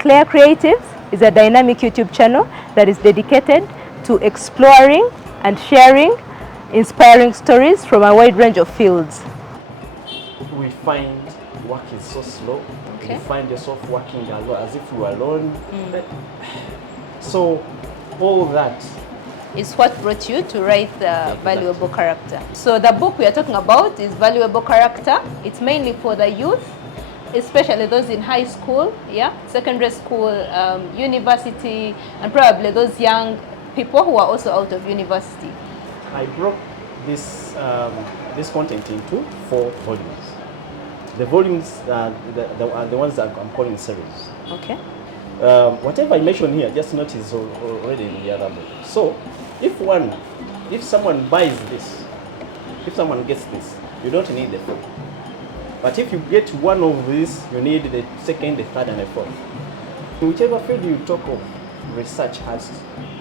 Claire Creatives is a dynamic YouTube channel that is dedicated to exploring and sharing inspiring stories from a wide range of fields. We find work is so slow. Okay. We find yourself working as if you are alone. So all that is what brought you to write the Valuable Character. So the book we are talking about is Valuable Character. It's mainly for the youth, especially those in high school, secondary school, university, and probably those young people who are also out of university. I broke this this content into 4 volumes. The volumes are the ones that I'm calling series. Okay. Whatever I mention here, just notice already in the other book. So, if someone buys this, if someone gets this, you don't need the 4. But if you get one of these, you need the second, the third, and the fourth. Whichever field you talk of, research has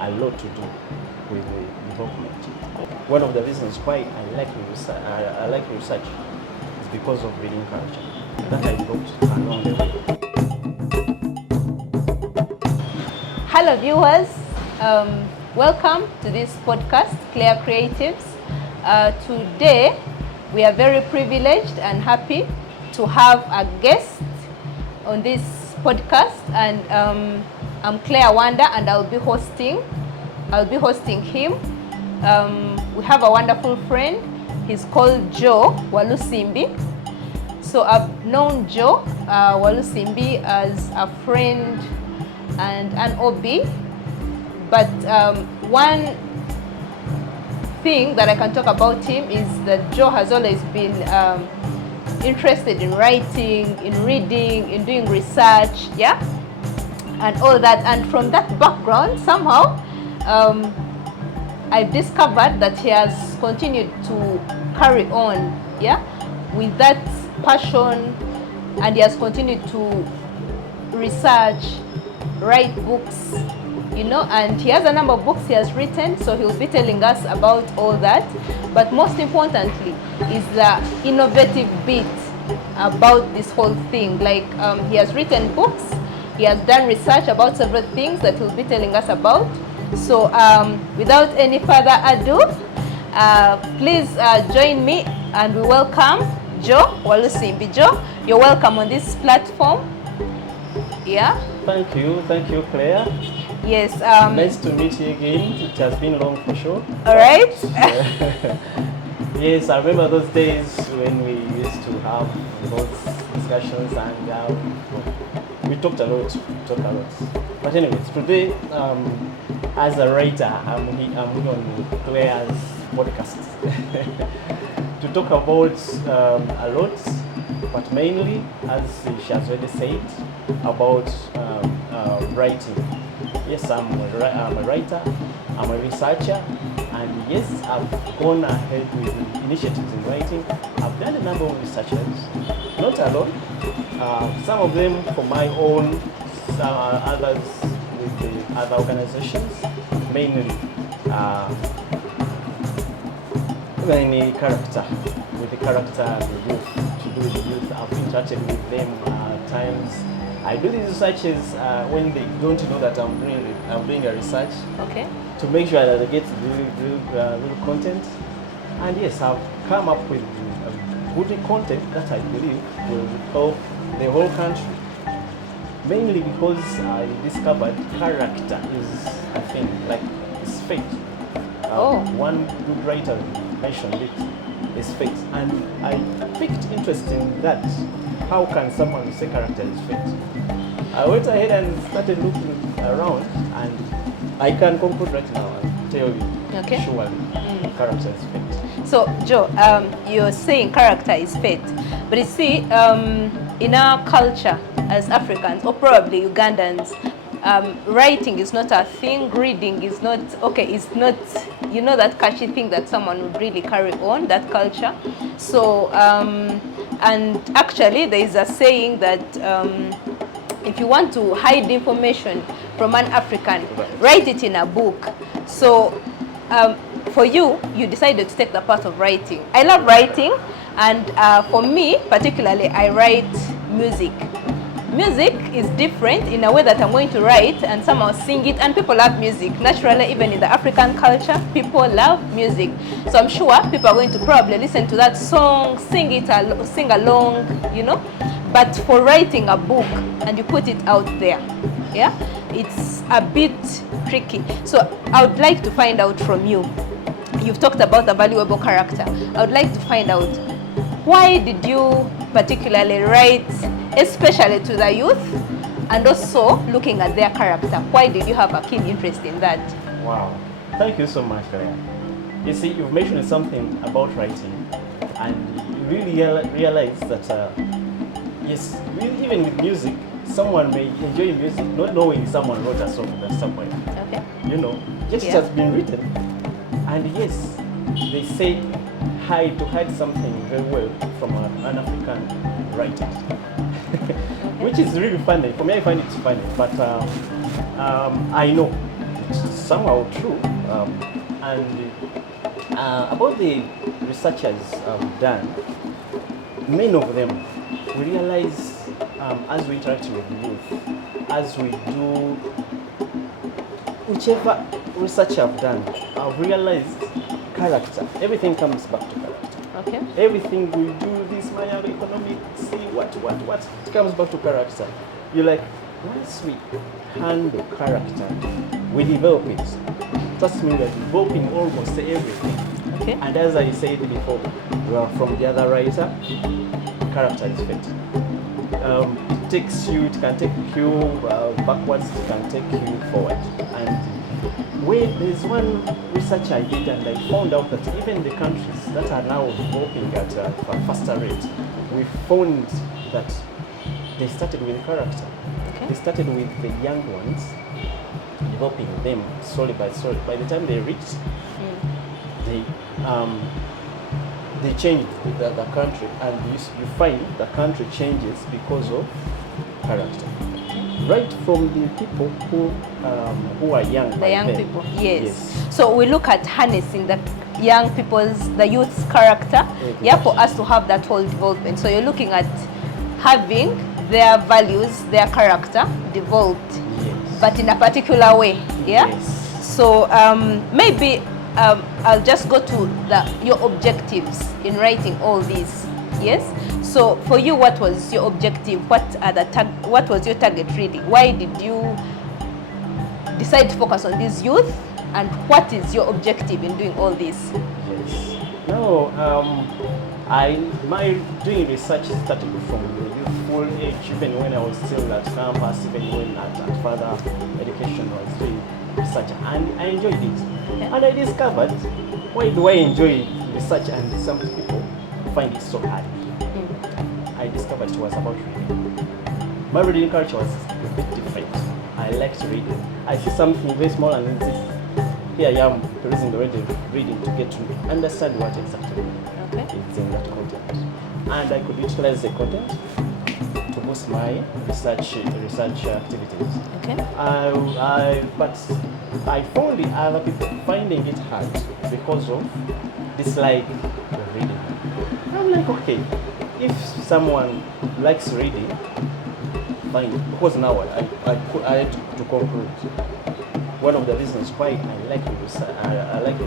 a lot to do with the development. One of the reasons why I like research is because of reading culture that I brought along the way. Hello viewers, welcome to this podcast, Claire Creatives. Today we are very privileged and happy to have a guest on this podcast, and I'm Claire Wanda, and I'll be hosting him. We have a wonderful friend. He's called Joe Walusimbi. So I've known Joe Walusimbi as a friend and an OB, but one thing that I can talk about him is that Joe has always been interested in writing, in reading, in doing research, and all that. And from that background, somehow I've discovered that he has continued to carry on, with that passion, and he has continued to research, write books, and he has a number of books he has written, so he'll be telling us about all that. But most importantly is the innovative bit about this whole thing. Like he has written books, he has done research about several things that he'll be telling us about. So without any further ado, please join me and we welcome Joe Walusimbi. Joe, you're welcome on this platform. Thank you, Claire. Yes. Nice to meet you again. It has been long for sure. All right. Yes, I remember those days when we used to have those discussions, and we talked a lot. But anyways, today, as a writer, I'm here on Claire's podcast to talk about a lot, but mainly, as she has already said, about writing. Yes, I'm a writer, I'm a researcher, and yes, I've gone ahead with initiatives in writing. I've done a number of researches, not alone, some of them for my own, others with the other organizations, mainly character, with the character and the youth, to do with the youth. I've interacted with them at times. I do these researches when they don't know that I'm doing a research. Okay. To make sure that they get real content. And yes, I've come up with good content that I believe will help the whole country. Mainly because I discovered character is a thing, like it's fate. One good writer mentioned it, is fate. And I picked interest in that. How can someone say character is fate? I went ahead and started looking around, and I can conclude right now and tell you, surely, character is fate. So, Joe, you're saying character is fate, but you see, in our culture as Africans, or probably Ugandans, writing is not a thing, reading is not, it's not, that catchy thing that someone would really carry on, that culture. So, and actually there is a saying that if you want to hide information from an African, write it in a book. So for you decided to take the path of writing. I love writing, and for me particularly, I write music. music is different in a way that I'm going to write and somehow sing it, and people love music. Naturally, even in the African culture, people love music. So I'm sure people are going to probably listen to that song, sing it, sing along, you know. But for writing a book and you put it out there, yeah, it's a bit tricky. So I would like to find out from you. You've talked about the valuable character. I would like to find out, why did you particularly write, especially to the youth, and also looking at their character? Why did you have a keen interest in that? Wow, thank you so much, Claire. You see, you've mentioned something about writing, and you really realize that, yes, even with music, someone may enjoy music not knowing someone wrote a song that somewhere. Okay. You know, just it has been written. And yes, they say to hide something very well from an African writer, which is really funny. For me, I find it funny, but I know it's somehow true. And about the researchers done, many of them, we realize as we interact with youth, as we do whichever research I've done, I've realized character. Everything comes back to character. Okay. Everything we do, this Maya economics, see what, it comes back to character. You're like, once we handle character, we develop it. Trust me, we're developing almost everything. Okay. And as I said before, from the other writer, character is fit. It takes you, it can take you backwards, it can take you forward. And there's one research I did, and I found out that even the countries that are now developing at a faster rate, we found that they started with character. Okay. They started with the young ones, developing them slowly by slowly. By the time they reached, they changed the country, and you find the country changes because of character. Right from the people who are young. The young people, yes. So we look at harnessing the young the youth's character, for us to have that whole development. So you're looking at having their values, their character developed, but in a particular way, yeah? Yes. So maybe I'll just go to your objectives in writing all these, yes? So for you, what was your objective? What was your target reading? Why did you decide to focus on this youth? And what is your objective in doing all this? Yes. No, my doing research started from the youthful age, even when I was still at campus, even when at further education I was doing research, and I enjoyed it. Yeah. And I discovered, why do I enjoy research and some people find it so hard? I discovered it was about reading. My reading culture was a bit different. I liked reading. I see something very small and then here I am perusing the reading to get to understand what exactly is in that content. And I could utilize the content to boost my research activities. Okay. But I found the other people finding it hard because of dislike of reading. I'm like, okay, if someone likes reading, fine. Because now I had to conclude. One of the reasons why I like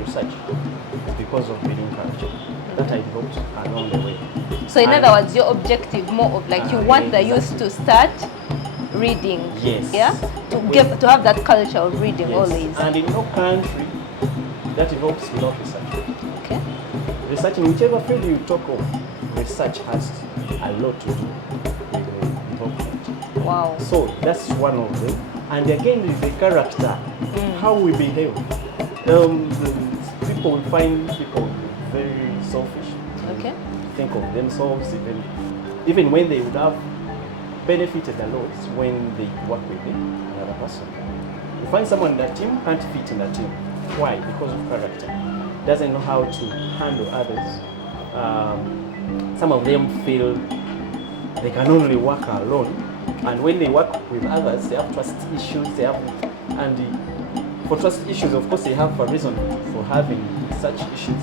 research is because of reading culture that I developed along the way. So in other words, your objective more of like you want the youth to start reading. Yes. Yeah. To have that culture of reading always. And in no country that develops without research. Okay. Research in whichever field you talk of, research has a lot to do with development. Wow. So that's one of them. And again, is the character, how we behave. People will find people very selfish. Okay. Think of themselves, even when they would have benefited a lot when they work with another person. You find someone in that team can't fit in that team. Why? Because of character. Doesn't know how to handle others. Some of them feel they can only work alone. And when they work with others, they have trust issues. For trust issues, of course, they have a reason for having such issues.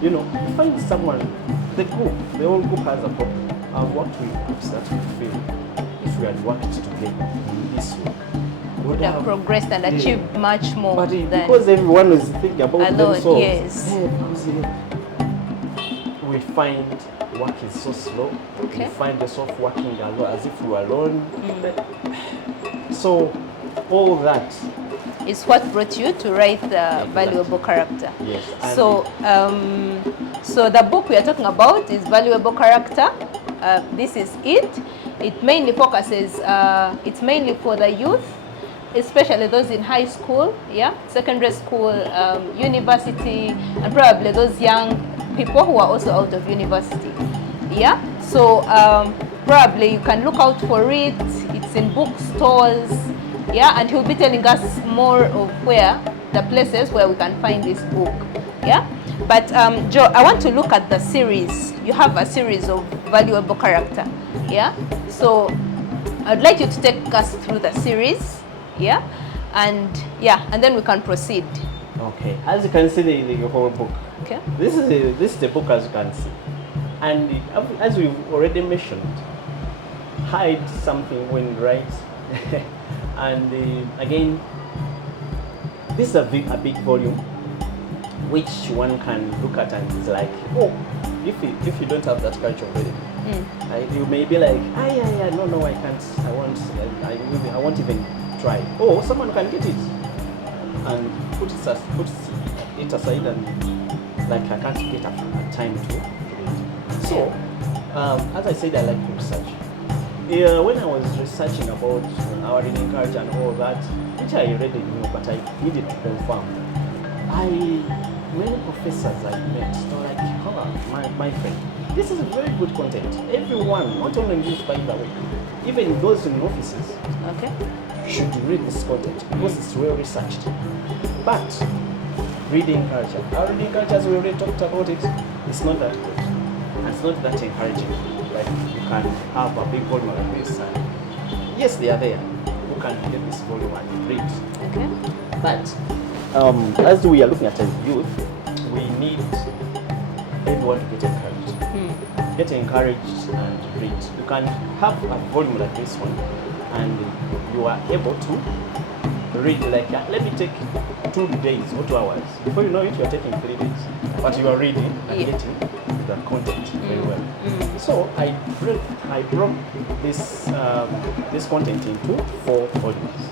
You find someone, the whole group has a problem. I've worked with groups that we feel if we had worked together in this way, we Would have progressed and achieved much more. But than because everyone is thinking about alone, themselves, yes. because, we find work is so slow. Okay. We find yourself working alone, as if you were alone. So all that is what brought you to write the valuable character. Yes. So, so the book we are talking about is Valuable Character. This is it. It mainly focuses, it's mainly for the youth, especially those in high school, secondary school, university, and probably those young people who are also out of university. So probably you can look out for it. It's in bookstores. And he'll be telling us more of where the places where we can find this book. But Joe, I want to look at the series. You have a series of Valuable Character. So I'd like you to take us through the series. And then we can proceed. Okay. As you can see, the whole book. Okay. This is the book, as you can see, and as we've already mentioned, hide something when you write. And again, this is a big volume, which one can look at and it's like, oh, if you don't have that culture already, you may be like, no, I can't, I won't even try. Oh, someone can get it and put it aside and like, I can't get a time to read. So, as I said, I like to research. When I was researching about our reading culture and all that, which I already knew, but I needed to confirm, many professors I met were like, oh, my friend, this is very good content. Everyone, not only in youth, by the way, even those in offices, should read this content because it's well researched. But reading culture, our reading culture, as we already talked about it, it's not that good. And it's not that encouraging. Like, you can have a big volume like this, and yes, they are there. You can get this volume and read. Okay. But as we are looking at as youth, we need everyone to get encouraged. Get encouraged and read. You can have a volume like this one, and you are able to read like, let me take 2 days or 2 hours. Before you know it, you are taking 3 days. But you are reading and getting the content very well. So I broke this this content into 4 volumes.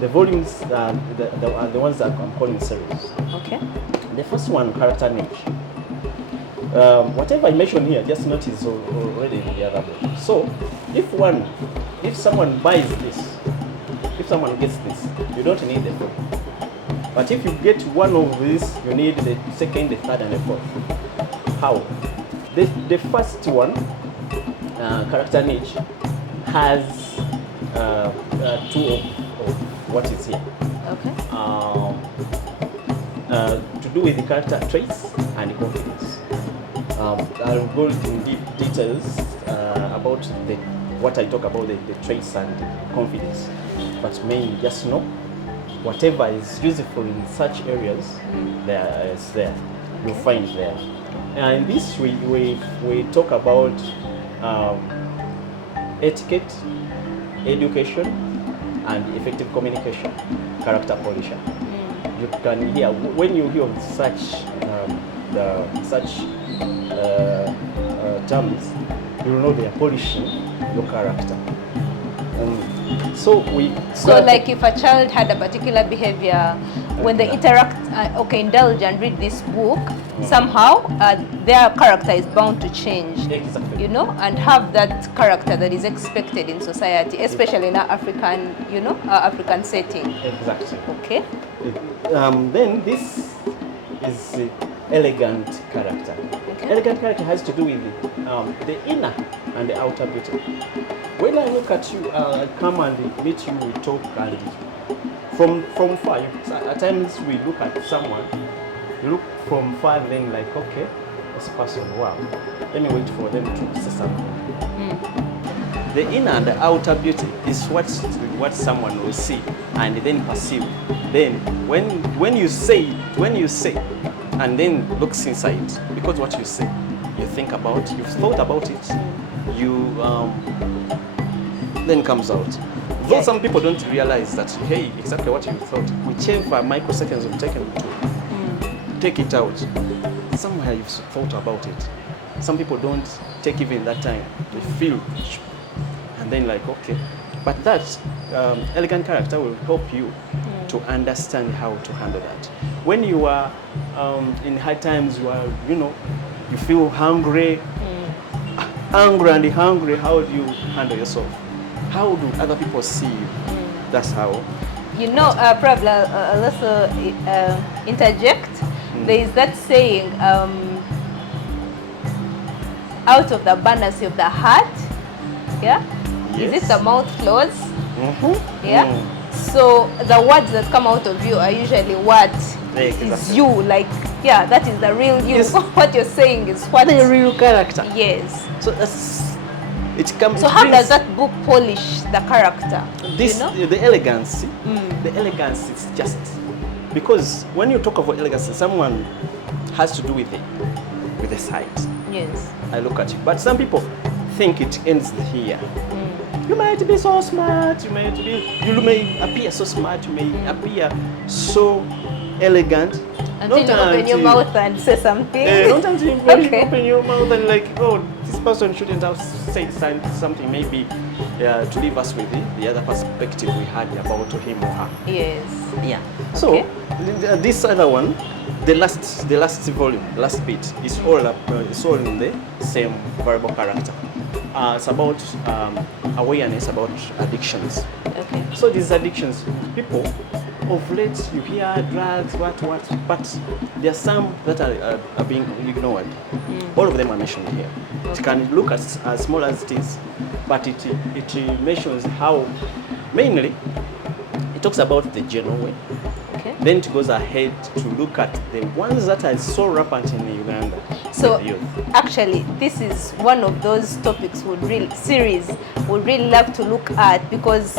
The volumes are the ones that I'm calling series. Okay. The first one, character niche. Whatever I mentioned here, just notice already in the other book. So if someone buys this, if someone gets this, you don't need the book. But if you get one of these, you need the second, the third, and the fourth. How? The first one, character niche, has 2 of what is here. Okay. To do with the character traits and confidence. I'll go into deep details about what I talk about the traits and confidence, but mainly just know whatever is useful in such areas, there is there. You'll find there. And this we talk about etiquette, education, and effective communication, character polisher. You can hear when you hear such terms, you know they are polishing your character. So like if a child had a particular behavior, when they interact, indulge and read this book, somehow their character is bound to change. Exactly. And have that character that is expected in society, especially in our African, African setting. Exactly. Okay. Then this is elegant character. Okay. Elegant character has to do with the inner and the outer beauty. When I look at you, I come and meet you, we talk, and from far, at times we look at someone, you look from far, then like, okay, this person, wow, let me wait for them to say something. The inner and the outer beauty is what someone will see and then perceive. Then when you say, and then looks inside, because what you say, you think about, you've thought about it, then comes out. Though Yeah. some people don't realize that, hey, exactly what you thought, whichever microseconds you've taken to take it out, somewhere you've thought about it. Some people don't take even that time. They feel, and then like, okay. But that elegant character will help you to understand how to handle that. When you are in hard times, you feel hungry, angry and hungry, how do you handle yourself? How do other people see you? That's how. Probably I'll also interject. There is that saying, out of the abundance of the heart, yeah? Yes. Is it the mouth flows? Yeah? So the words that come out of you are usually what is you, like, yeah, that is the real you. Yes. What you're saying is what The real character. Yes. So it comes. So how does that book polish the character? The elegance. The elegance is just because when you talk about elegance, someone has to do with the sight. Yes. I look at you, but some people think it ends here. You might be so smart. You may appear so smart. You may appear so elegant. Until you open your mouth and say something. Not until you Okay. open your mouth and like, oh, this person shouldn't have said something, maybe to leave us with the other perspective we had about him or her. Yes. Yeah. So Okay. this other one, the last volume, the last bit, is all in the same variable character. It's about awareness about addictions. Okay. So these addictions, people of late you hear drugs, what, but there are some that are being ignored. All of them are mentioned here. It can look as small as it is, but it mentions how, mainly, it talks about the general way. Okay. Then it goes ahead to look at the ones that are so rampant in Uganda. So with youth. actually, this is one of those topics would really love to look at, because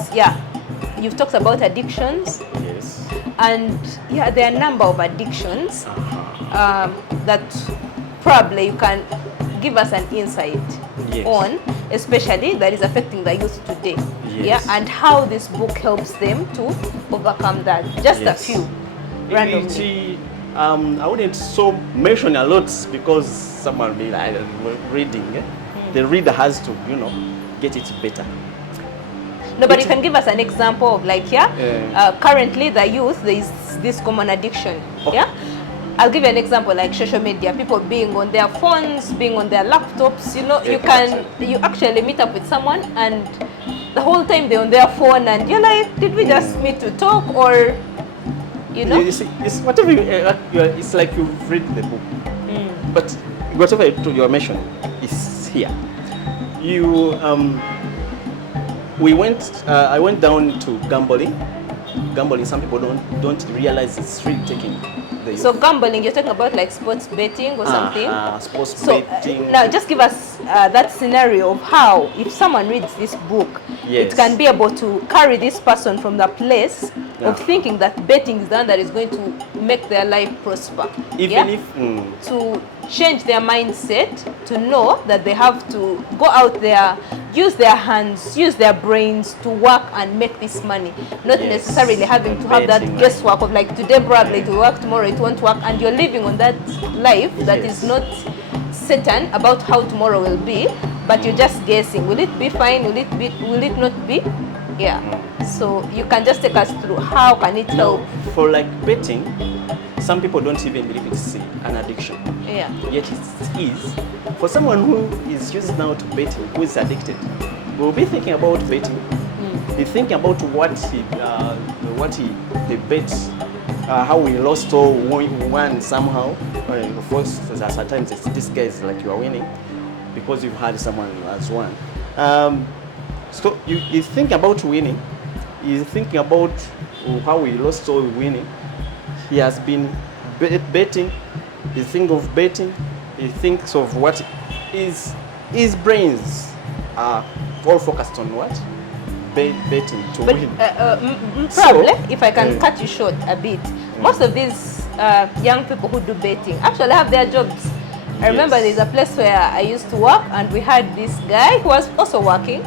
you've talked about addictions. Yes. And there are a number of addictions that probably you can give us an insight on, especially that is affecting the youth today. Yes. And how this book helps them to overcome that. Just a few randomly. I wouldn't so mention a lot because someone will be reading. The reader has to, get it better. No, but you can give us an example of currently the youth, there is this common addiction. Okay. Yeah. I'll give you an example, like social media, people being on their phones, being on their laptops. You actually meet up with someone and the whole time they're on their phone and you're like, did we just meet to talk, or You see, it's whatever it's like you've read the book, but whatever you are mentioning is here. I went down to gambling. Gambling, some people don't realize it's really taking the youth. So gambling, you're talking about like sports betting or something? Sports So betting. now just give us that scenario of how, if someone reads this book, Yes. it can be able to carry this person from the place of thinking that betting is the one that is going to make their life prosper. Even if to change their mindset, to know that they have to go out there, use their hands, use their brains to work and make this money, not necessarily having to have that guesswork of like, today probably it will work, tomorrow it won't work, and you're living on that life that is not certain about how tomorrow will be, but you're just guessing, will it be fine, will it not be? So you can just take us through how can it help. For like betting, some people don't even believe it's an addiction. Yet it is. For someone who is used now to betting, who is addicted, will be thinking about betting. Be thinking about what he bets, how he lost or won somehow. Of course, sometimes this guy is like you are winning because you've had someone as won. So you think about winning. He's thinking about how he lost or winning. He has been betting. He thinks of betting. He thinks of what his brains are all focused on what? Betting to win. Probably, if I can cut you short a bit, most of these young people who do betting actually have their jobs. I remember there's a place where I used to work, and we had this guy who was also working,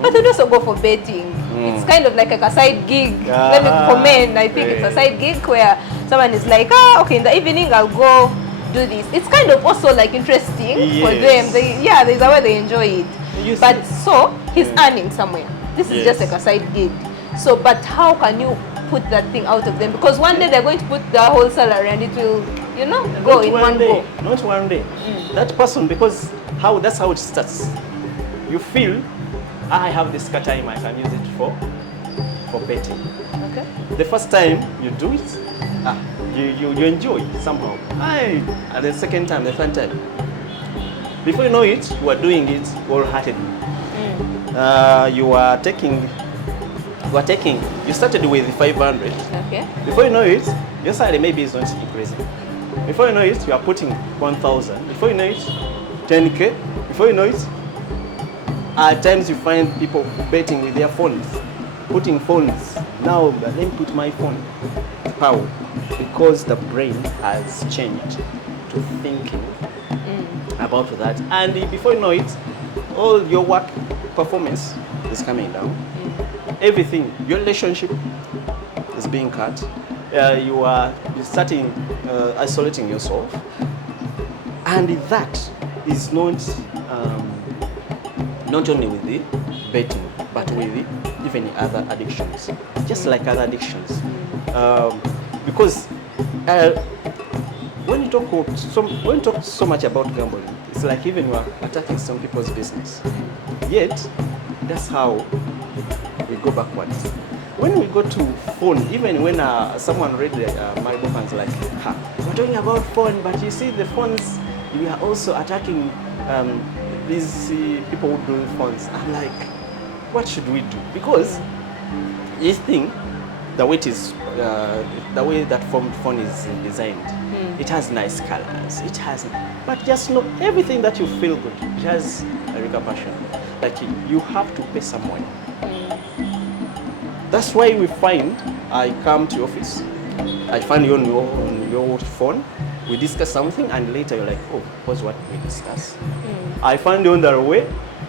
but he'd also go for betting. It's kind of like a side gig. Let me comment. I think it's a side gig where someone is like, okay, in the evening I'll go do this. It's kind of also like interesting for them. There's a way they enjoy it. But so he's earning somewhere. This is just like a side gig. So, but how can you put that thing out of them? Because one day they're going to put the whole salary and it will, go in one go. Not one day. That person, because that's how it starts. You feel, I have this time, I can use it for betting. Okay. The first time you do it, you enjoy it somehow. And the second time, the third time. Before you know it, you are doing it wholeheartedly. You started with 500. Okay. Before you know it, your salary maybe is not increasing. Before you know it, you are putting 1,000. Before you know it, 10K. Before you know it, at times you find people betting with their phones, putting phones. Now, let me put my phone. How? Because the brain has changed to thinking about that. And before you know it, all your work performance is coming down. Everything, your relationship is being cut. You're starting isolating yourself, and that is not only with the betting, but with even other addictions, just like other addictions. Because when you talk so much about gambling, it's like even you are attacking some people's business. Yet, that's how we go backwards. When we go to phone, even when someone read my book and like, we're talking about phone, but you see the phones, we are also attacking these people who do phones. I'm like, what should we do? Because this thing, the way that phone is designed, it has nice colors, but just know everything that you feel good, it has a repercussion. Like you have to pay someone. That's why we find, I come to your office, I find you on your phone, we discuss something, and later you're like, oh, what's what we discuss? I find you on the way,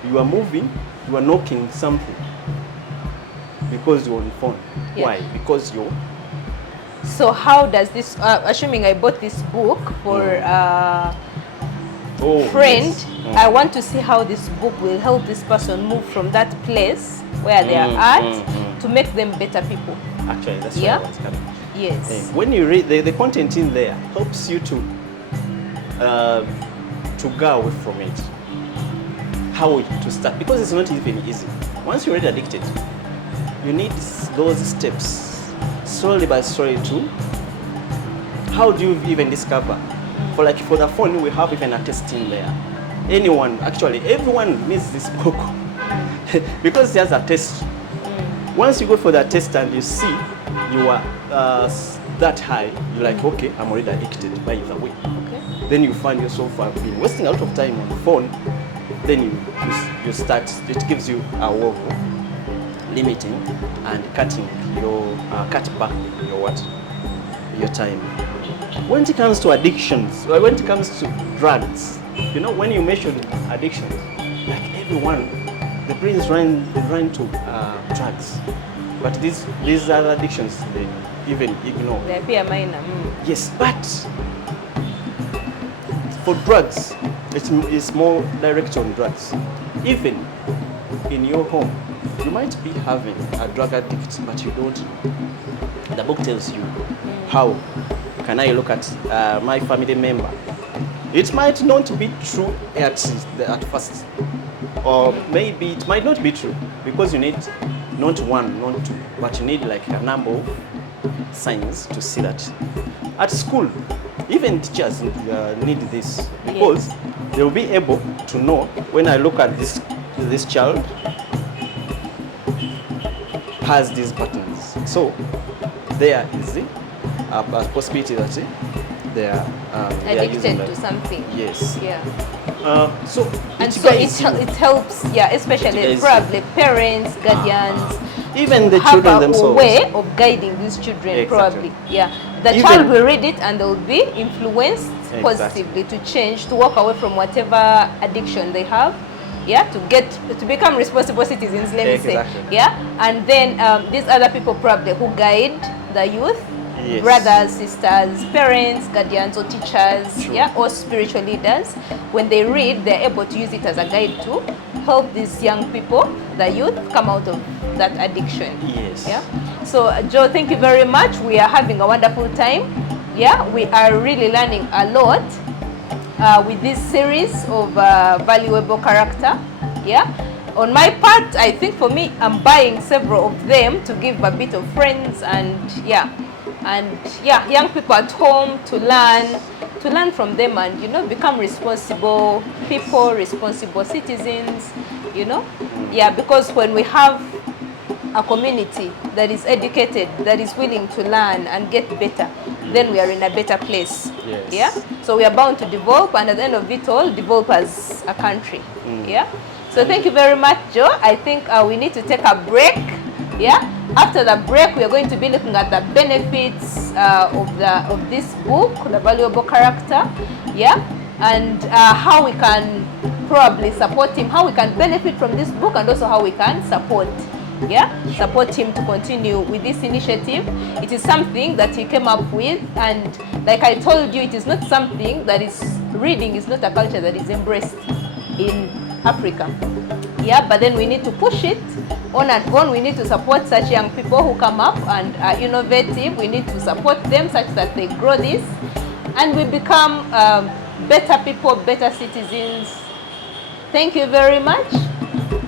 you are moving, you are knocking something, because you're on the phone. Yeah. Why? Because you're... So how does this, assuming I bought this book for friend, yes. I want to see how this book will help this person move from that place where they are at to make them better people. Actually, that's where I was coming. Yes. When you read, the content in there helps you to go away from it. How to start, because it's not even easy. Once you're already addicted, you need those steps, slowly by slowly too. How do you even discover? For the phone, we have even a test in there. Everyone needs this book because there's a test. Once you go for that test and you see you are that high, you're like, okay, I'm already addicted by the way. Okay. Then you find yourself been wasting a lot of time on the phone. Then you start. It gives you a way of limiting and cut back your time. When it comes to addictions, or when it comes to drugs, when you mention addictions, like everyone, the brains run to drugs. But these other addictions, they even ignore. They appear minor. Yes, but for drugs, it's more direct on drugs. Even in your home, you might be having a drug addict, but you don't know. The book tells you how can I look at my family member. It might not be true at first, or maybe it might not be true because you need not one, not two, but you need like a number of signs to see that. At school, even teachers need this because they will be able to know when I look at this child has these patterns. So there is a possibility that they are addicted to something. Yes. Yeah. It helps, especially probably parents, guardians, even the children themselves. Have a way of guiding these children, probably. Yeah. The child will read it and they will be influenced positively, to change, to walk away from whatever addiction they have. Yeah, to become responsible citizens, let me say. Yeah, and then these other people probably who guide the youth, brothers, sisters, parents, guardians, or teachers, or spiritual leaders. When they read, they're able to use it as a guide to help these young people, the youth, come out of that addiction. Yes. Yeah. So, Joe, thank you very much. We are having a wonderful time. Yeah, we are really learning a lot with this series of valuable character. Yeah. On my part, I think for me, I'm buying several of them to give a bit of friends and young people at home to learn from them and, you know, become responsible people, responsible citizens, you know. Yeah, because when we have a community that is educated, that is willing to learn and get better, then we are in a better place. Yes. Yeah. So we are bound to develop, and at the end of it all, develop as a country. Yeah. So thank you very much, Joe. I think we need to take a break. Yeah. After the break, we are going to be looking at the benefits of this book, The Valuable Character. Yeah. And how we can probably support him, how we can benefit from this book, and also how we can support him to continue with this initiative. It is something that he came up with, and like I told you, it is not something that reading is not a culture that is embraced in Africa. Yeah, but then we need to push it on and on. We need to support such young people who come up and are innovative. We need to support them such that they grow this and we become better people, better citizens. Thank you very much.